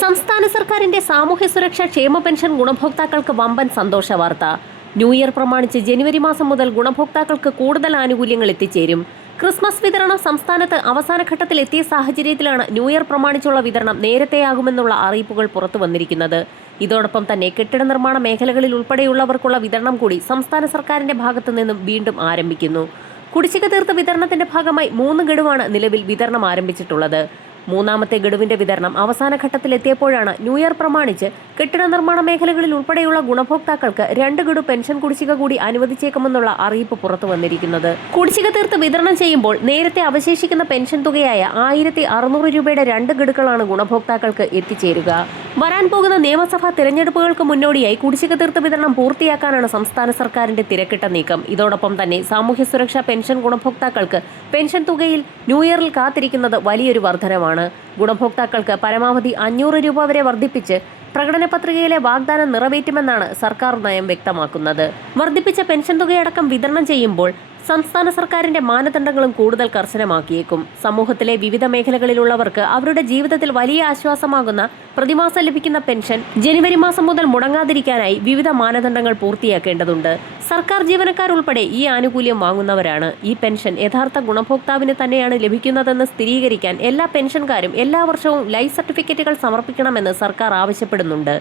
സംസ്ഥാന സർക്കാരിന്റെ സാമൂഹ്യ സുരക്ഷാ ക്ഷേമ പെൻഷൻ ഗുണഭോക്താക്കൾക്ക് വമ്പൻ സന്തോഷ വാർത്ത. ന്യൂ ഇയർ പ്രമാണിച്ച് ജനുവരി മാസം മുതൽ ഗുണഭോക്താക്കൾക്ക് കൂടുതൽ ആനുകൂല്യങ്ങൾ എത്തിച്ചേരും. ക്രിസ്മസ് വിതരണം സംസ്ഥാനത്ത് അവസാന ഘട്ടത്തിൽ എത്തിയ സാഹചര്യത്തിലാണ് ന്യൂ ഇയർ പ്രമാണിച്ചുള്ള വിതരണം നേരത്തെയാകുമെന്നുള്ള അറിയിപ്പുകൾ പുറത്തു വന്നിരിക്കുന്നത്. ഇതോടൊപ്പം തന്നെ കെട്ടിട നിർമ്മാണ മേഖലകളിൽ ഉൾപ്പെടെയുള്ളവർക്കുള്ള വിതരണം കൂടി സംസ്ഥാന സർക്കാരിന്റെ ഭാഗത്തു നിന്നും വീണ്ടും ആരംഭിക്കുന്നു. കുടിശ്ശിക തീർത്ത വിതരണത്തിന്റെ ഭാഗമായി 3 ഗഡുവാണ് നിലവിൽ വിതരണം ആരംഭിച്ചിട്ടുള്ളത്. മൂന്നാമത്തെ ഗഡുവിന്റെ വിതരണം അവസാന ഘട്ടത്തിലെത്തിയപ്പോഴാണ് ന്യൂ ഇയർ പ്രമാണിച്ച് കെട്ടിട നിർമ്മാണ മേഖലകളിൽ ഉൾപ്പെടെയുള്ള ഗുണഭോക്താക്കൾക്ക് 2 ഗഡു പെൻഷൻ കുടിശ്ശിക കൂടി അനുവദിച്ചേക്കുമെന്നുള്ള അറിയിപ്പ് പുറത്തു വന്നിരിക്കുന്നത്. കുടിശ്ശിക തീർത്ത് വിതരണം ചെയ്യുമ്പോൾ നേരത്തെ അവശേഷിക്കുന്ന പെൻഷൻ തുകയായ 1600 രൂപയുടെ 2 ഗഡുക്കളാണ് ഗുണഭോക്താക്കൾക്ക് എത്തിച്ചേരുക. വരാൻ പോകുന്ന നിയമസഭാ തിരഞ്ഞെടുപ്പുകൾക്ക് മുന്നോടിയായി കുടിശ്ശിക തീർത്ത് വിതരണം പൂർത്തിയാക്കാനാണ് സംസ്ഥാന സർക്കാരിന്റെ തിരക്കിട്ട നീക്കം. ഇതോടൊപ്പം തന്നെ സാമൂഹ്യ സുരക്ഷാ പെൻഷൻ ഗുണഭോക്താക്കൾക്ക് പെൻഷൻ തുകയിൽ ന്യൂ ഇയറിൽ കാത്തിരിക്കുന്നത് വലിയൊരു വർധനവാണ്. ഗുണഭോക്താക്കൾക്ക് പരമാവധി 500 രൂപ വരെ വർദ്ധിപ്പിച്ച് പ്രകടന പത്രികയിലെ വാഗ്ദാനം നിറവേറ്റുമെന്നാണ് സർക്കാർ നയം വ്യക്തമാക്കുന്നത്. വർദ്ധിപ്പിച്ച പെൻഷൻ തുകയടക്കം വിതരണം ചെയ്യുമ്പോൾ സംസ്ഥാന സർക്കാരിന്റെ മാനദണ്ഡങ്ങളും കൂടുതൽ കർശനമാക്കിയേക്കും. സമൂഹത്തിലെ വിവിധ മേഖലകളിലുള്ളവർക്ക് അവരുടെ ജീവിതത്തിൽ വലിയ ആശ്വാസമാകുന്ന പ്രതിമാസം ലഭിക്കുന്ന പെൻഷൻ ജനുവരി മാസം മുതൽ മുടങ്ങാതിരിക്കാനായി വിവിധ മാനദണ്ഡങ്ങൾ പൂർത്തിയാക്കേണ്ടതുണ്ട്. സർക്കാർ ജീവനക്കാരുൾപ്പെടെ ഈ ആനുകൂല്യം വാങ്ങുന്നവരാണ്. ഈ പെൻഷൻ യഥാർത്ഥ ഗുണഭോക്താവിന് തന്നെയാണ് ലഭിക്കുന്നതെന്ന് സ്ഥിരീകരിക്കാൻ എല്ലാ പെൻഷൻകാരും എല്ലാ വർഷവും ലൈഫ് സർട്ടിഫിക്കറ്റുകൾ സമർപ്പിക്കണമെന്ന് സർക്കാർ ആവശ്യപ്പെടുന്നുണ്ട്.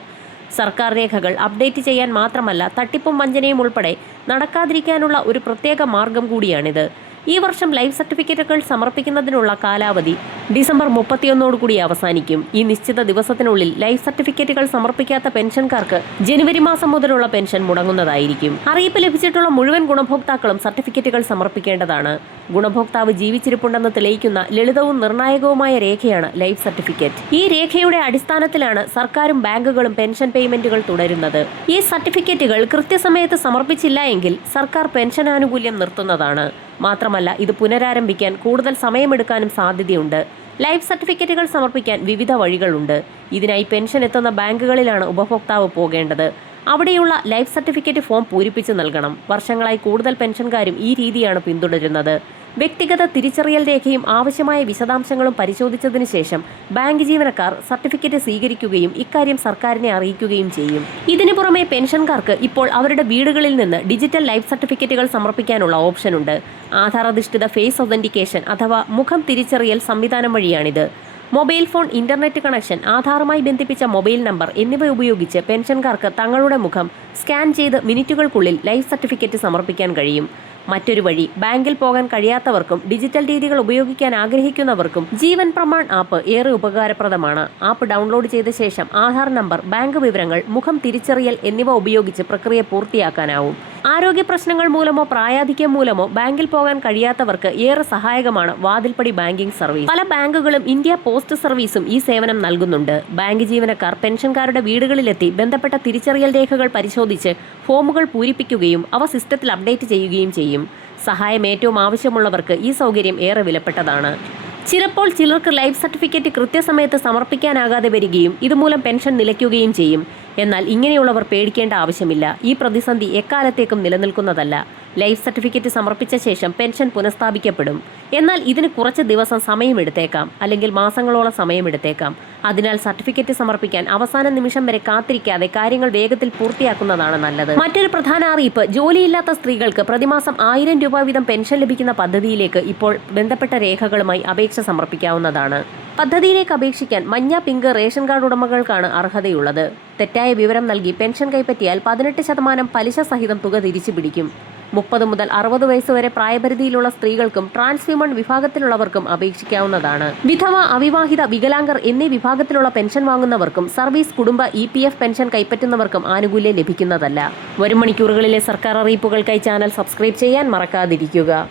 സർക്കാർ രേഖകൾ അപ്ഡേറ്റ് ചെയ്യാൻ മാത്രമല്ല തട്ടിപ്പും വഞ്ചനയും ഉൾപ്പെടെ നടക്കാതിരിക്കാനുള്ള ഒരു പ്രത്യേക മാർഗം കൂടിയാണിത്. ഈ വർഷം ലൈഫ് സർട്ടിഫിക്കറ്റുകൾ സമർപ്പിക്കുന്നതിനുള്ള കാലാവധി ഡിസംബർ 31 അവസാനിക്കും. ഈ നിശ്ചിത ദിവസത്തിനുള്ളിൽ ലൈഫ് സർട്ടിഫിക്കറ്റുകൾ സമർപ്പിക്കാത്ത പെൻഷൻകാർക്ക് ജനുവരി മാസം മുതലുള്ള പെൻഷൻ മുടങ്ങുന്നതായിരിക്കും. അറിയിപ്പ് ലഭിച്ചിട്ടുള്ള മുഴുവൻ ഗുണഭോക്താക്കളും സർട്ടിഫിക്കറ്റുകൾ സമർപ്പിക്കേണ്ടതാണ്. ഗുണഭോക്താവ് ജീവിച്ചിരിപ്പുണ്ടെന്ന് തെളിയിക്കുന്ന ലളിതവും നിർണായകവുമായ രേഖയാണ് ലൈഫ് സർട്ടിഫിക്കറ്റ്. ഈ രേഖയുടെ അടിസ്ഥാനത്തിലാണ് സർക്കാരും ബാങ്കുകളും പെൻഷൻ പേയ്മെന്റുകൾ തുടരുന്നത്. ഈ സർട്ടിഫിക്കറ്റുകൾ കൃത്യസമയത്ത് സമർപ്പിച്ചില്ല എങ്കിൽ സർക്കാർ പെൻഷൻ ആനുകൂല്യം നിർത്തുന്നതാണ്. മാത്രമല്ല ഇത് പുനരാരംഭിക്കാൻ കൂടുതൽ സമയമെടുക്കാനും സാധ്യതയുണ്ട്. ലൈഫ് സർട്ടിഫിക്കറ്റുകൾ സമർപ്പിക്കാൻ വിവിധ വഴികളുണ്ട്. ഇതിനായി പെൻഷൻ എത്തുന്ന ബാങ്കുകളിലാണ് ഉപഭോക്താവ് പോകേണ്ടത്. അവിടെയുള്ള ലൈഫ് സർട്ടിഫിക്കറ്റ് ഫോം പൂരിപ്പിച്ച് നൽകണം. വർഷങ്ങളായി കൂടുതൽ പെൻഷൻകാരും ഈ രീതിയാണ് പിന്തുടരുന്നത്. വ്യക്തിഗത തിരിച്ചറിയൽ രേഖയും ആവശ്യമായ വിശദാംശങ്ങളും പരിശോധിച്ചതിന് ശേഷം ബാങ്ക് ജീവനക്കാർ സർട്ടിഫിക്കറ്റ് സ്വീകരിക്കുകയും ഇക്കാര്യം സർക്കാരിനെ അറിയിക്കുകയും ചെയ്യും. ഇതിനു പുറമെ പെൻഷൻകാർക്ക് ഇപ്പോൾ അവരുടെ വീടുകളിൽ നിന്ന് ഡിജിറ്റൽ ലൈഫ് സർട്ടിഫിക്കറ്റുകൾ സമർപ്പിക്കാനുള്ള ഓപ്ഷനുണ്ട്. ആധാർ അധിഷ്ഠിത ഫേസ് ഒതന്റിക്കേഷൻ അഥവാ മുഖം തിരിച്ചറിയൽ സംവിധാനം വഴിയാണിത്. മൊബൈൽ ഫോൺ, ഇന്റർനെറ്റ് കണക്ഷൻ, ആധാറുമായി ബന്ധിപ്പിച്ച മൊബൈൽ നമ്പർ എന്നിവ ഉപയോഗിച്ച് പെൻഷൻകാർക്ക് തങ്ങളുടെ മുഖം സ്കാൻ ചെയ്ത് മിനിറ്റുകൾക്കുള്ളിൽ ലൈഫ് സർട്ടിഫിക്കറ്റ് സമർപ്പിക്കാൻ കഴിയും. മറ്റൊരു വഴി, ബാങ്കിൽ പോകാൻ കഴിയാത്തവർക്കും ഡിജിറ്റൽ രീതികൾ ഉപയോഗിക്കാൻ ആഗ്രഹിക്കുന്നവർക്കും ജീവൻ പ്രമാൺ ആപ്പ് ഏറെ ഉപകാരപ്രദമാണ്. ആപ്പ് ഡൗൺലോഡ് ചെയ്ത ശേഷം ആധാർ നമ്പർ, ബാങ്ക് വിവരങ്ങൾ, മുഖം തിരിച്ചറിയൽ എന്നിവ ഉപയോഗിച്ച് പ്രക്രിയ പൂർത്തിയാക്കാനാവും. ആരോഗ്യ പ്രശ്നങ്ങൾ മൂലമോ പ്രായാധിക്യം മൂലമോ ബാങ്കിൽ പോകാൻ കഴിയാത്തവർക്ക് ഏറെ സഹായകമാണ് വാതിൽപ്പടി ബാങ്കിംഗ് സർവീസ്. പല ബാങ്കുകളും ഇന്ത്യ പോസ്റ്റ് സർവീസും ഈ സേവനം നൽകുന്നുണ്ട്. ബാങ്ക് ജീവനക്കാർ പെൻഷൻകാരുടെ വീടുകളിലെത്തി ബന്ധപ്പെട്ട തിരിച്ചറിയൽ രേഖകൾ പരിശോധിച്ച് ഫോമുകൾ പൂരിപ്പിക്കുകയും അവ സിസ്റ്റത്തിൽ അപ്ഡേറ്റ് ചെയ്യുകയും ചെയ്യും. സഹായം ഏറ്റവും ആവശ്യമുള്ളവർക്ക് ഈ സൗകര്യം ഏറെ വിലപ്പെട്ടതാണ്. ചിലപ്പോൾ ചിലർക്ക് ലൈഫ് സർട്ടിഫിക്കറ്റ് കൃത്യസമയത്ത് സമർപ്പിക്കാനാകാതെ വരികയും ഇതുമൂലം പെൻഷൻ നിലയ്ക്കുകയും ചെയ്യും. എന്നാൽ ഇങ്ങനെയുള്ളവർ പേടിക്കേണ്ട ആവശ്യമില്ല. ഈ പ്രതിസന്ധി എക്കാലത്തേക്കും നിലനിൽക്കുന്നതല്ല. ലൈഫ് സർട്ടിഫിക്കറ്റ് സമർപ്പിച്ച ശേഷം പെൻഷൻ പുനഃസ്ഥാപിക്കപ്പെടും. എന്നാൽ ഇതിന് കുറച്ച് ദിവസം സമയമെടുത്തേക്കാം, അല്ലെങ്കിൽ മാസങ്ങളോളം സമയമെടുത്തേക്കാം. അതിനാൽ സർട്ടിഫിക്കറ്റ് സമർപ്പിക്കാൻ അവസാന നിമിഷം വരെ കാത്തിരിക്കാതെ കാര്യങ്ങൾ വേഗത്തിൽ പൂർത്തിയാക്കുന്നതാണ് നല്ലത്. മറ്റൊരു പ്രധാന അറിയിപ്പ്, ജോലിയില്ലാത്ത സ്ത്രീകൾക്ക് പ്രതിമാസം 1000 രൂപ വീതം പെൻഷൻ ലഭിക്കുന്ന പദ്ധതിയിലേക്ക് ഇപ്പോൾ ബന്ധപ്പെട്ട രേഖകളുമായി അപേക്ഷ സമർപ്പിക്കാവുന്നതാണ്. പദ്ധതിയിലേക്ക് അപേക്ഷിക്കാൻ മഞ്ഞ, പിങ്ക് റേഷൻ കാർഡ് ഉടമകൾക്കാണ് അർഹതയുള്ളത്. തെറ്റായ വിവരം നൽകി പെൻഷൻ കൈപ്പറ്റിയാൽ 18% പലിശ സഹിതം തുക തിരിച്ചു പിടിക്കും. 30 മുതൽ 60 വയസ്സ് വരെ പ്രായപരിധിയിലുള്ള സ്ത്രീകൾക്കും ട്രാൻസ് വിമൺ വിഭാഗത്തിലുള്ളവർക്കും അപേക്ഷിക്കാവുന്നതാണ്. വിധവ, അവിവാഹിത, വികലാംഗർ എന്നീ വിഭാഗത്തിലുള്ള പെൻഷൻ വാങ്ങുന്നവർക്കും സർവീസ്, കുടുംബ, EPF പെൻഷൻ കൈപ്പറ്റുന്നവർക്കും ആനുകൂല്യം ലഭിക്കുന്നതല്ല. വരും മണിക്കൂറുകളിലെ സർക്കാർ അറിയിപ്പുകൾക്കായി ചാനൽ സബ്സ്ക്രൈബ് ചെയ്യാൻ മറക്കാതിരിക്കുക.